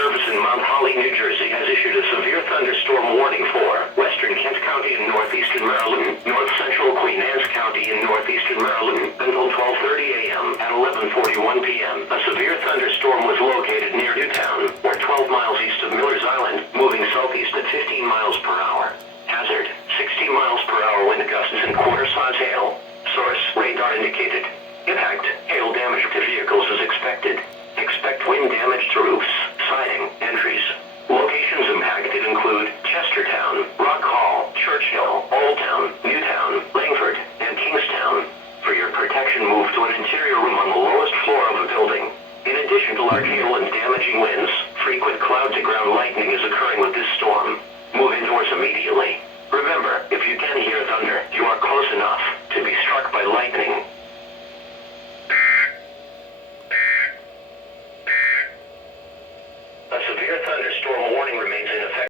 Service in Mount Holly, New Jersey has issued a severe thunderstorm warning for western Kent County in northeastern Maryland, north central Queen Anne's County in northeastern Maryland, until 12:30 a.m. At 11:41 p.m., a severe thunderstorm was located near Newtown, or 12 miles east of Miller's Island, moving southeast at 15 miles per hour. Hazard, 60 miles per hour wind gusts and quarter-size hail. Source, radar indicated. Impact, hail damage to vehicles is expected. Expect wind damage to roofs, siding, entries. Locations impacted include Chestertown, Rock Hall, Churchill, Old Town, Newtown, Langford, and Kingstown. For your protection, move to an interior room on the lowest floor of a building. In addition to large hail and damaging winds, frequent cloud-to-ground lightning is occurring with this storm. Move indoors immediately. Remember, if you can hear thunder, you are close enough to be struck by lightning. A severe thunderstorm warning remains in effect.